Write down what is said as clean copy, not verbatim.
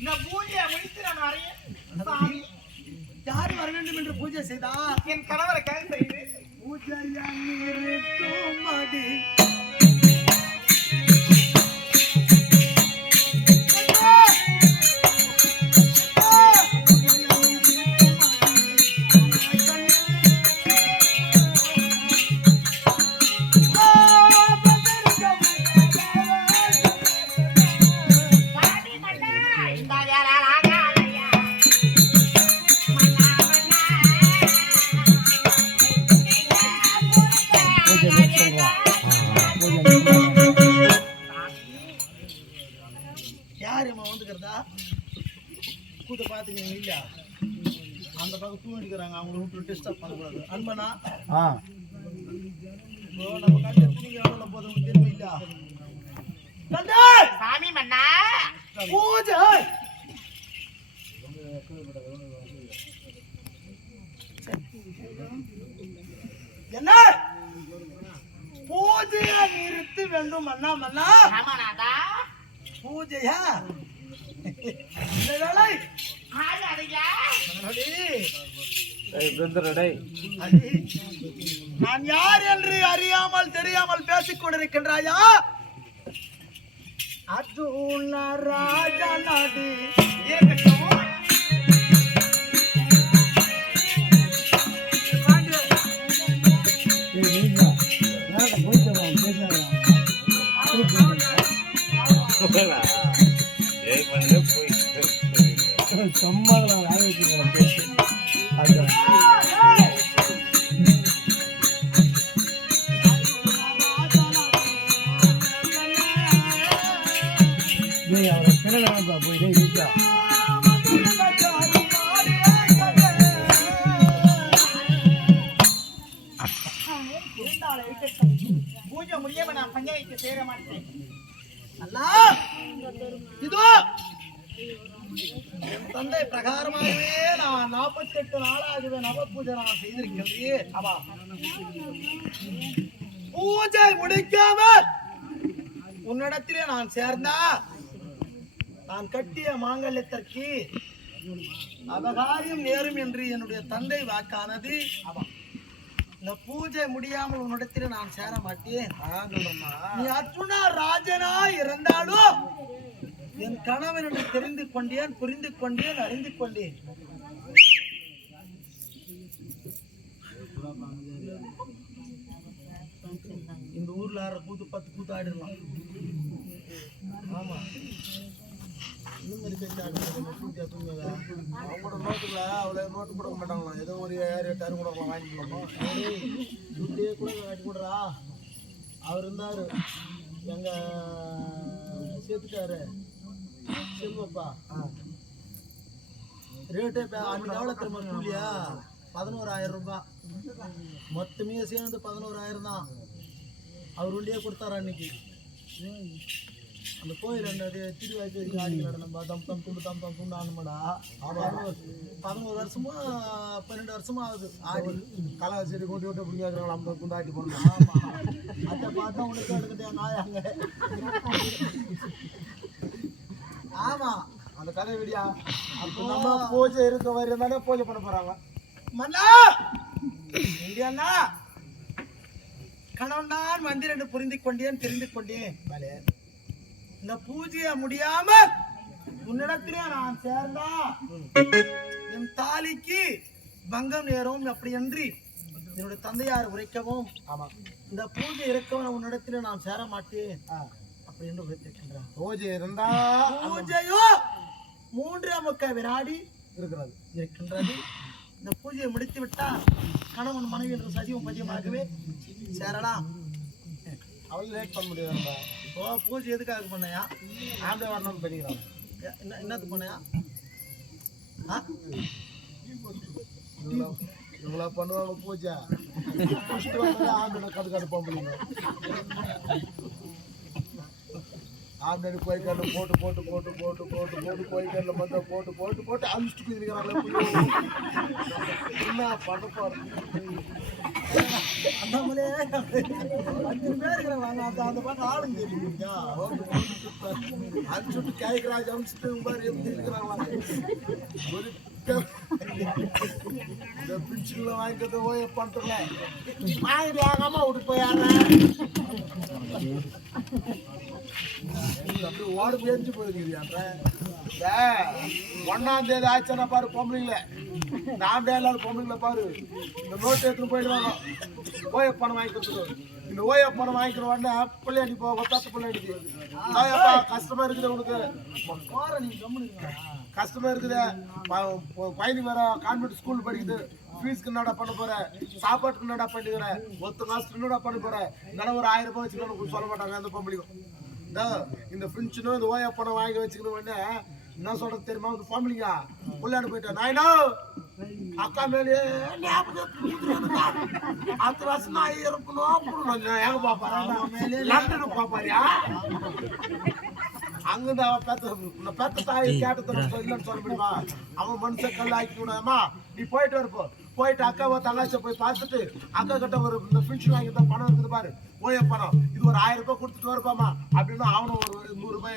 இந்த பூஜையை முடித்து நான் வரேன் சாமி. யார் வர வேண்டும் என்று பூஜை செய்தா? என் கணவரை கை செய்து பூஜையா கூட்ட பாத்துக்கீங்க இல்லையா? அந்த பக்கம் தூ அடிக்கிறாங்க, அவங்கள விட்டு டிஸ்டர்ப் பண்ணக்கூடாது. அன்பனா நம்ம கண்டு துணிங்க போதும் தெரியும் இல்லையா? சாமி மன்னா பூஜை என்ன பூஜையை நிறுத்த வேண்டும் மன்னா. மன்னா பூஜையா நான் யார் என்று அறியாமல் தெரியாமல் பேசிக் கொண்டிருக்கின்றாயா? அர்ஜுன ராஜா நாடு பூஜை முடியாம நான் பஞ்சாயத்து சேர மாட்டேன். இதோ என் தந்தை பிரகாரமாகவே நான் 48 நாளாகவே நவ பூஜை நான் செய்திருக்கின்றேன். பூஜை முடிக்காமல் உன்னிடத்திலே நான் சேர்ந்தா நான் கட்டிய மாங்கல்யத்திற்கு அபகாரியம் நேரும் என்று என்னுடைய தந்தை வாக்கானது. இந்த பூஜை முடியாமல் உன்னிடத்திலே நான் சேர மாட்டேன். நீ அர்ஜுனா ராஜனா இருந்தாலும் என் கணவன் என்று தெரிந்து கொண்டேன், புரிந்து கொண்டேன், அறிந்து கொண்டேன். இந்த ஊர்ல கூத்து 10 கூத்து ஆடிடலாம். ஆமா அவங்களோட நோட்டுல அவ்வளோ நோட்டு கொடுக்க மாட்டாங்களாம். ஏதோ ஒரு 7-8 கொடுக்கலாம் வாங்கிக்கலாம். துட்டே கூட வாங்கி கொடுறா. அவர் இருந்தாரு எங்க சேர்த்துட்டாரு செல்வப்பா. ரேட்டு அன்னைக்கு எவ்வளோ திரும்ப கூலியா? 11,000 ரூபாய். மொத்தமே சேர்ந்து 11,000 தான். அவர் உள்ளே கொடுத்தாரு அன்னைக்கு. அந்த கோயில் என்னது திருவாய்க்கு வரைக்கும் ஆடிக்கலாட நம்ம தம் தம் துண்டு ஆனமாடா. 11 வருஷமா 12 வருஷமா ஆகுது ஆடி. கலா செடி கொண்டு விட்டு பிடிக்கிறாங்களா? 50 துண்டு ஆட்டி போடணும். ஆமாம், அதை பார்த்தா உனக்கு எடுக்கிட்டே நாயாங்க. ஆமா, அந்த கதை விடியா. அப்போ நம்ம பூஜை இருக்க வரை இருந்தாலே பூஜை பண்ண போறாங்க. மன்னா இந்தியா கணவன் தான் மந்திரம் என்று புரிந்து கொண்டேன், தெரிந்து கொண்டேன். இந்த பூஜையை முடியாம உன்னிடத்திலே நான் சேர்ந்தா என் தாலிக்கு பங்கம் நேரும். அப்படி என்று என்னுடைய தந்தையார் உரைக்கவும் இந்த பூஜை இருக்கவும் உன்னிடத்திலே நான் சேர மாட்டேன் அப்படி என்று உரைத்திருக்கின்றார். பூஜை இருந்தா பூஜையோ 3 வினாடி இருக்கின்றது. இந்த பூஜையை முடித்து விட்டால் கணவன் மனைவி என்ற சஜீவம் பஜியமாகவே சேரலாம். அவள் லேட் பண்ண முடியாது. இப்போ பூஜை எதுக்காக பண்ணையா? ஆம்பளை வரணும்னு பண்ணிக்கிறான். என்னத்துக்கு பண்ணையா? இவங்களா பண்ணுவாங்க பூஜை. ஆம்பளை கடுப்பாக முடியுங்க. ஆம்லெட் கோயிக்கல்ல போட்டு போட்டு போட்டு போட்டு போட்டு போட்டு கோயிக்கல்ல வந்து போட்டு போட்டு போட்டு அழிச்சிட்டு போயிருக்கிறாங்களே என்ன பண்ண போறோம் அண்ணாமலே 5 பேர் இருக்கிறாங்க அந்த பக்கம் ஆளுங்க தெரியுங்க அழிச்சுட்டு கேட்கிறாஜ் அமிச்சுட்டு மாதிரி எப்படி இருக்கிறாங்களா ஒரு இந்த பிச்சுல வாங்கிக்கிறது ஓய பண்றல வாங்கிட்டு வாங்காம விட்டு போயாடுறேன் அப்படி ஓடு பேஞ்சு போயிருக்கிறியான்ற 1ஆம் தேதி ஆச்சுன்னா பாரு பொம்பளைங்கள நான் எல்லாரும் பொம்பளைங்கள பாரு இந்த நோட்டு எடுத்துன்னு போயிடுவாங்க ஓய பணம் வாங்கிக்கிறதுக்கு இந்த ஓய பணம் வாங்கிக்கிற உடனே பிள்ளையாடி போ ஒத்தாத்து பிள்ளையாடிக்கு கஷ்டமா இருக்குது உனக்கு போற நீங்க கம்முனுங்க கஷ்டமா இருக்குது பையனுக்கு வேற கான்வென்ட் ஸ்கூல் படிக்குது ஃபீஸ்க்கு என்னடா பண்ண போற சாப்பாட்டுக்கு என்னடா பண்ணிக்கிற ஒத்த மாசத்துக்கு என்னடா பண்ண போற என்னடா ஒரு 1000 ரூபாய் வச்சுக்கணும் சொல்ல மாட்டாங்க அந்த பொம்பளைக்கும் இந்த ஃபின்ச்சுனும் இந்த ஓயா பணம் வாங்கி வச்சுக்கணும் உடனே என்ன சொல்றது தெரியுமா இந்த பொம்பளைங்க உள்ளாடு போயிட்டேன் நாயினா அக்கா மேலே அத்தனை வருஷம் நான் இருக்கணும் எங்க பாப்பாரு லண்டனுக்கு பாப்பாரியா அங்கிருந்து அவன் பெத்த தாயை கேட்டது இல்லைன்னு சொல்ல முடியுமா அவன் மனுஷன் கல் ஆக்கி விடாமா நீ போயிட்டு வரப்போ போயிட்டு அக்காவை தங்காச்சியை போய் பார்த்துட்டு அக்கா கிட்ட ஒரு இந்த பென்ஷன் வாங்கி தான் பணம் இருக்குது பாரு ஓய பணம் இது ஒரு 1000 ரூபாய் கொடுத்துட்டு வரப்பாமா அப்படின்னு அவனும் ஒரு 100 ரூபாய்